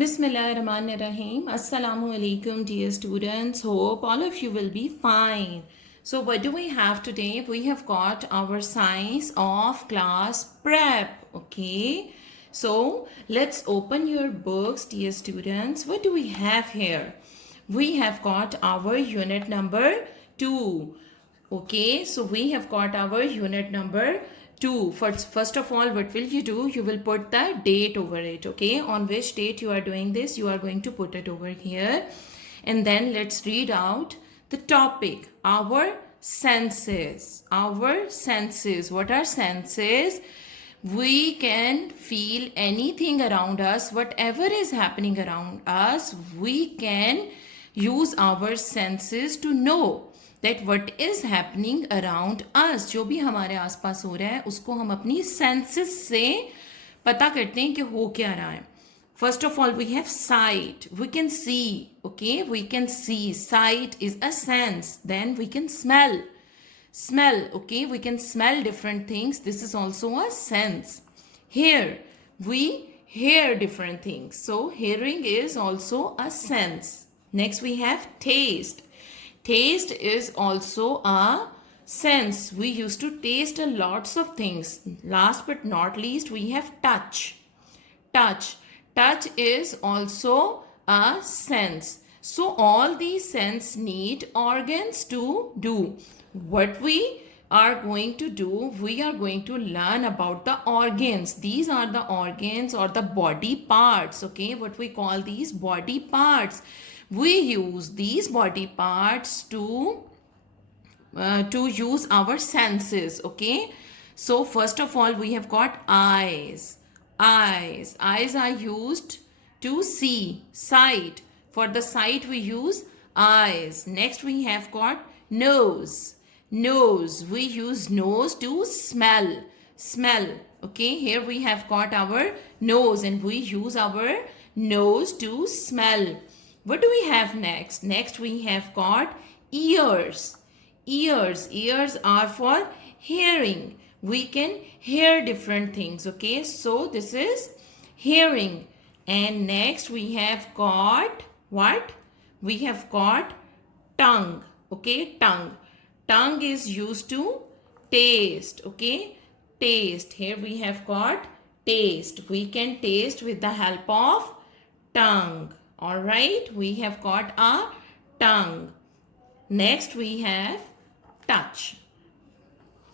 Bismillahirrahmanirrahim. Assalamu alaikum, dear students. Hope all of you will be fine. So, what do we have today? We have got our science of class prep. Okay. So, let's open your books, dear students. What do we have here? We have got our unit number 2. Okay, so we have got our unit number 2. First of all, what will you do? You will put the date over it. Okay, on which date you are doing this, you are going to put it over here. And then let's read out the topic. Our senses. Our senses. What are senses? We can feel anything around us, whatever is happening around us, we can use our senses to know that what is happening around us. जो भी हमारे आसपास हो रहा है उसको हम अपनी senses से पता करते हैं कि हो क्या रहा है. First of all, we have sight. We can see. Okay, we can see. Sight is a sense. Then we can smell. Smell. Okay, we can smell different things. This is also a sense. Hear. We hear different things. So hearing is also a sense. Next we have taste. Taste is also a sense. We used to taste a lots of things. Last but not least, we have touch. Touch. Touch is also a sense. So all these sense need organs to do. What we are going to do, we are going to learn about the organs. These are the organs or the body parts. Okay, what we call these body parts. We use these body parts to use our senses. Okay, so first of all, we have got eyes. Eyes are used to see. Sight, for the sight we use eyes. Next we have got nose. Nose, we use nose to smell. Okay, here we have got our nose and we use our nose to smell. What do we have next? Next we have got ears. Ears are for hearing. We can hear different things. Okay, so this is hearing. And next we have got what? We have got tongue. Okay, tongue. Tongue is used to taste. Okay, taste. Here we have got taste. We can taste with the help of tongue. All right, we have got a tongue. Next we have touch.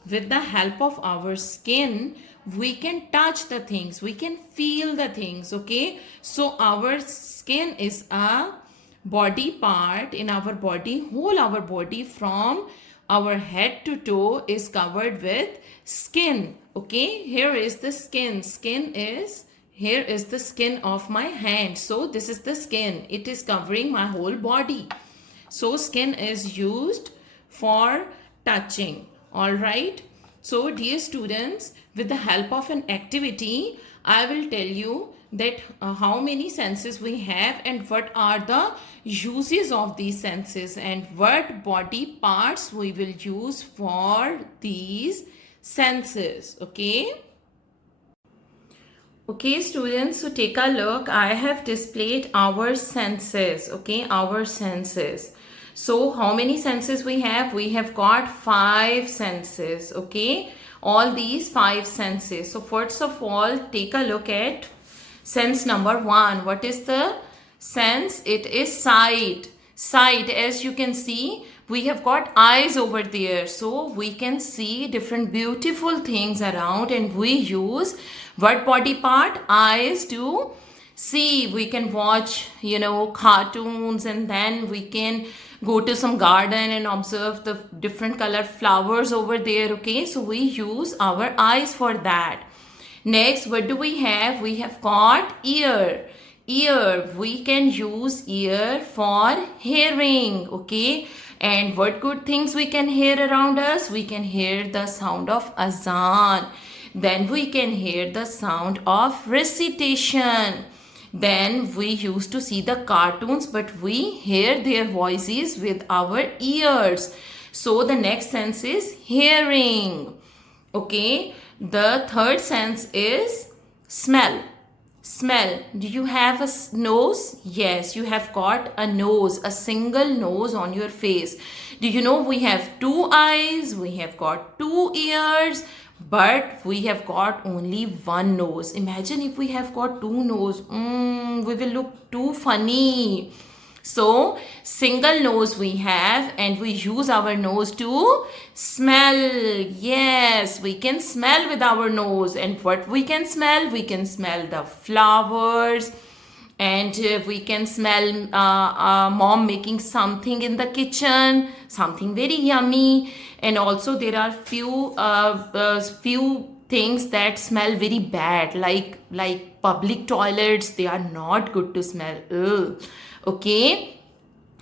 With the help of our skin, we can touch the things, we can feel the things. Okay, so our skin is a body part in our body. Whole our body from our head to toe is covered with skin. Okay, here is the skin. Here is the skin of my hand. So this is the skin. It is covering my whole body. So skin is used for touching. All right. So dear students, with the help of an activity, I will tell you that how many senses we have and what are the uses of these senses and what body parts we will use for these senses. Okay. Okay students, so take a look. I have displayed our senses. Okay, our senses. So how many senses we have? We have got 5 senses. Okay, all these 5 senses. So first of all, take a look at sense number 1. What is the sense? It is sight. Sight, as you can see, we have got eyes over there, so we can see different beautiful things around, and we use what body part? Eyes to see. We can watch, cartoons, and then we can go to some garden and observe the different colored flowers over there. Okay, so we use our eyes for that. Next, what do we have? We have got ear. Ear, we can use ear for hearing. Okay, and what good things we can hear around us? We can hear the sound of azan. Then we can hear the sound of recitation. Then we used to see the cartoons, but we hear their voices with our ears. So the next sense is hearing. Okay, the third sense is smell. Smell. Do you have a nose? Yes, you have got a nose, a single nose on your face. Do you know we have two eyes, we have got two ears, but we have got only one nose. Imagine if we have got two nose. We will look too funny. So, single nose we have, and we use our nose to smell. Yes, we can smell with our nose. And what we can smell? We can smell the flowers, and we can smell mom making something in the kitchen, something very yummy. And also there are few things that smell very bad, like public toilets. They are not good to smell. Ugh. Okay,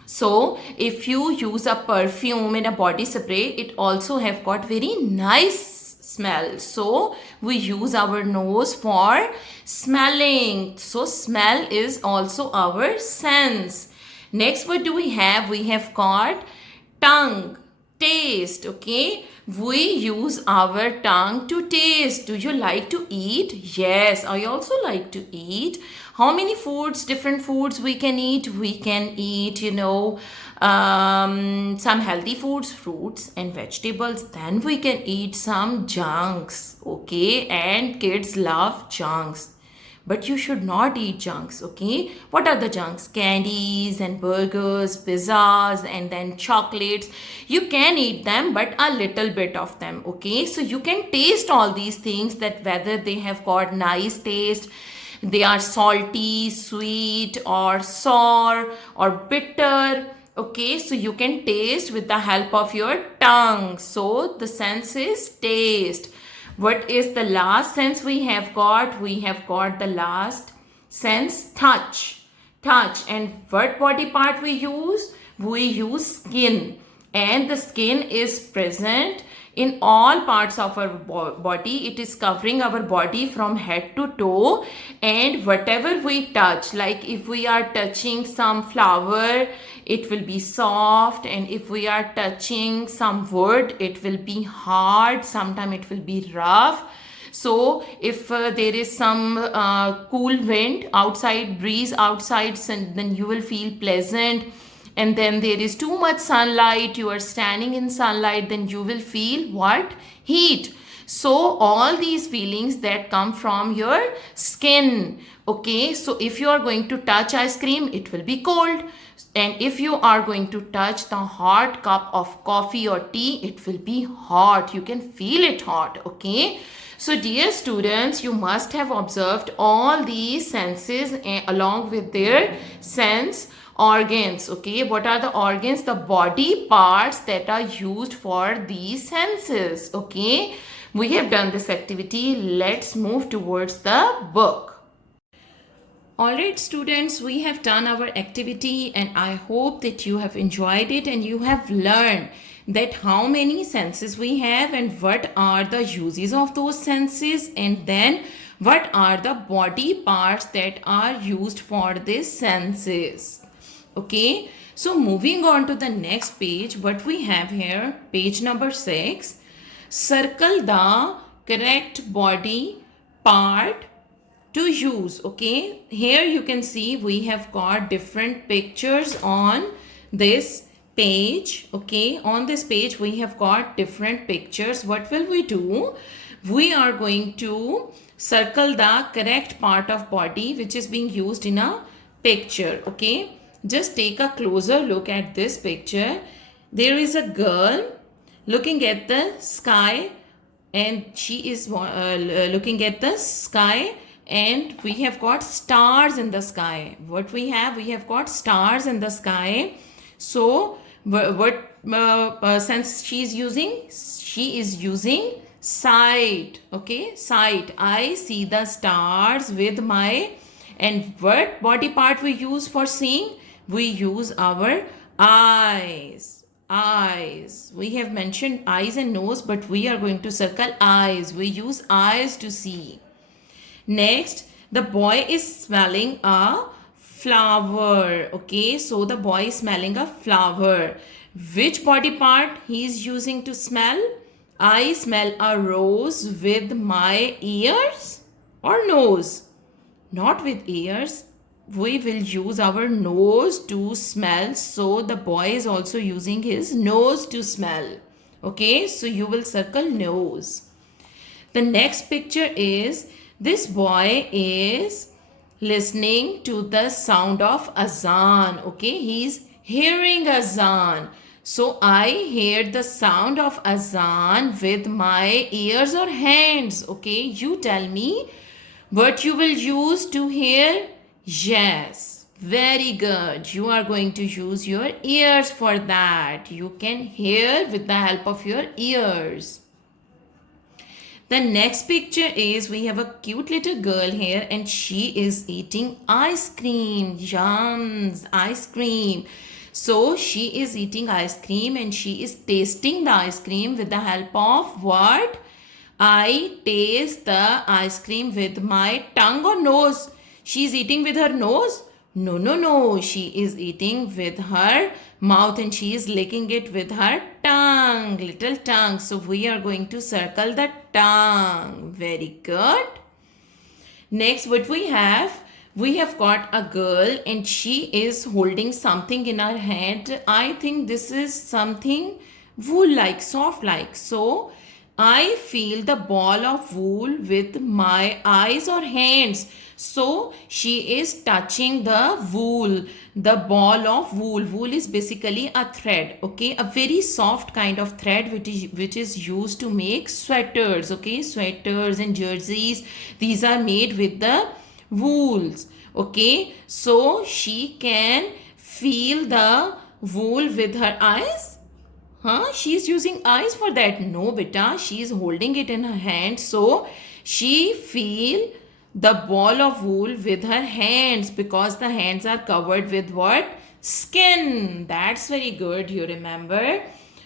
so if you use a perfume in a body spray, it also have got very nice smell. So we use our nose for smelling. So smell is also our sense. Next, what do we have? We have got tongue, taste. Okay, we use our tongue to taste. Do you like to eat? Yes, I also like to eat. How many foods, different foods we can eat? We can eat, some healthy foods, fruits and vegetables. Then we can eat some junks. Okay, and kids love junks, but you should not eat junks. Okay, what are the junks? Candies and burgers, pizzas, and then chocolates. You can eat them, but a little bit of them. Okay, so you can taste all these things, that whether they have got nice taste, they are salty, sweet, or sour, or bitter. Okay, so you can taste with the help of your tongue. So the sense is taste. What is the last sense we have got? We have got the last sense, touch. Touch. And what body part we use? We use skin. And the skin is present in all parts of our body. It is covering our body from head to toe, and whatever we touch, like if we are touching some flower, it will be soft, and if we are touching some wood, it will be hard, sometimes it will be rough. So if there is some cool wind outside, breeze outside, then you will feel pleasant. And then there is too much sunlight, you are standing in sunlight, then you will feel what? Heat. So all these feelings that come from your skin. Okay, so if you are going to touch ice cream, it will be cold. And if you are going to touch the hot cup of coffee or tea, it will be hot. You can feel it hot. Okay, so dear students, you must have observed all these senses along with their sense organs. Okay, what are the organs? The body parts that are used for these senses. Okay, we have done this activity. Let's move towards the book. Alright students, we have done our activity, and I hope that you have enjoyed it and you have learned that how many senses we have and what are the uses of those senses, and then what are the body parts that are used for these senses. Okay, so moving on to the next page, what we have here, page number 6. Circle the correct body part to use. Okay, here you can see we have got different pictures on this page. Okay, on this page we have got different pictures. What will we do? We are going to circle the correct part of body which is being used in a picture. Okay, just take a closer look at this picture. There is a girl looking at the sky, and she is looking at the sky, and we have got stars in the sky. What we have? We have got stars in the sky. So what sense she is using? She is using sight. Okay, sight. I see the stars with my, and what body part we use for seeing? We use our eyes. Eyes. We have mentioned eyes and nose, but we are going to circle eyes. We use eyes to see. Next, the boy is smelling a flower. Okay, so the boy is smelling a flower. Which body part he is using to smell? I smell a rose with my ears or nose? not with ears. We will use our nose to smell. So the boy is also using his nose to smell. Okay, so you will circle nose. The next picture is this boy is listening to the sound of azan. Okay, he's hearing azan. So I hear the sound of azan with my ears or hands. Okay, you tell me what you will use to hear. Yes, very good. You are going to use your ears for that. You can hear with the help of your ears. The next picture is we have a cute little girl here and she is eating ice cream. Yums, ice cream. So she is eating ice cream and she is tasting the ice cream with the help of what? I taste the ice cream with my tongue or nose. She is eating with her nose? No, no, no. She is eating with her mouth and she is licking it with her tongue, little tongue. So we are going to circle the tongue. Very good. Next, what we have got a girl and she is holding something in her hand. I think this is something wool like, soft like. So I feel the ball of wool with my eyes or hands. So she is touching the wool, the ball of wool. Wool is basically a thread, okay, a very soft kind of thread which is used to make sweaters, okay, sweaters and jerseys. These are made with the wools, okay. So she can feel the wool with her eyes. Huh? She is using eyes for that. No, beta. She is holding it in her hand. So she feel the ball of wool with her hands because the hands are covered with what? Skin. That's very good. You remember.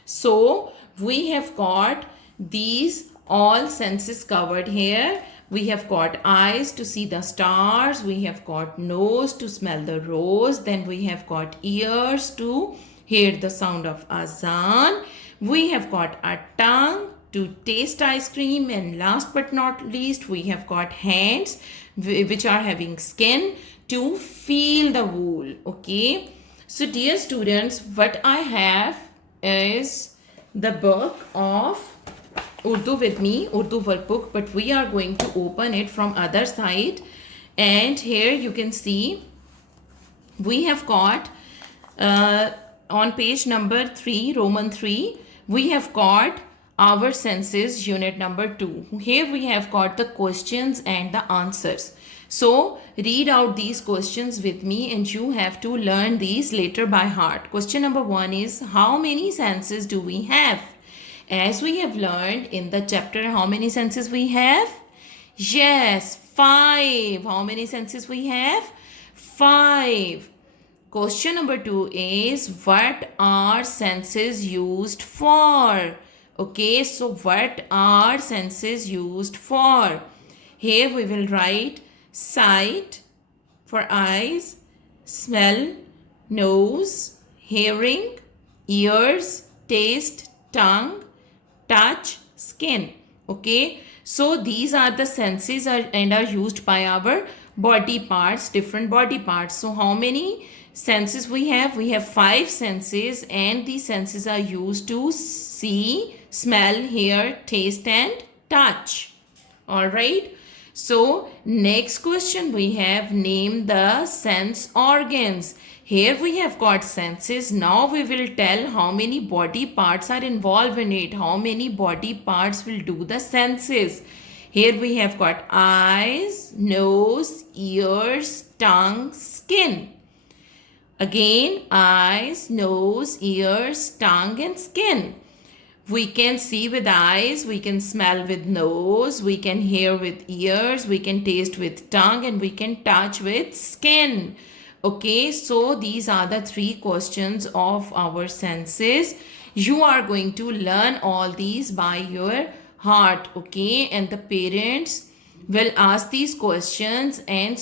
So we have got these all senses covered here. We have got eyes to see the stars. We have got nose to smell the rose. Then we have got ears to hear the sound of azan. We have got a tongue to taste ice cream. And last but not least, we have got hands which are having skin to feel the wool. Okay. So dear students, what I have is the book of Urdu with me, Urdu workbook, but we are going to open it from other side. And here you can see we have got on page number 3, Roman 3, we have got our senses unit number 2. Here we have got the questions and the answers. So read out these questions with me and you have to learn these later by heart. Question number 1 is, how many senses do we have? As we have learned in the chapter, how many senses we have? Yes, 5. How many senses we have? 5. Question number 2 is, what are senses used for? Okay, so what are senses used for? Here we will write sight for eyes, smell, nose, hearing, ears, taste, tongue, touch, skin. Okay, so these are the senses and are used by our body parts, different body parts. So how many senses we have? We have 5 senses and these senses are used to see, smell, hear, taste and touch. Alright. So next question we have, name the sense organs. Here we have got senses. Now we will tell how many body parts are involved in it. How many body parts will do the senses. Here we have got eyes, nose, ears, tongue, skin. Again, eyes, nose, ears, tongue and skin. We can see with eyes, we can smell with nose, we can hear with ears, we can taste with tongue and we can touch with skin. Okay, so these are the 3 questions of our senses. You are going to learn all these by your heart, okay? And the parents will ask these questions and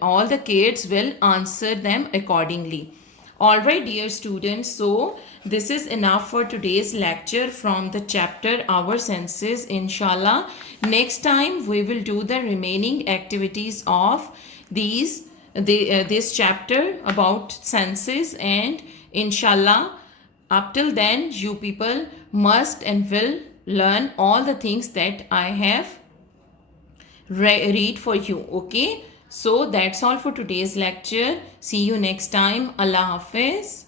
all the kids will answer them accordingly. Alright dear students, so this is enough for today's lecture from the chapter Our Senses. Inshallah, next time we will do the remaining activities of this chapter about senses, and inshallah up till then you people must and will learn all the things that I have read for you. Okay, so that's all for today's lecture. See you next time. Allah Hafiz.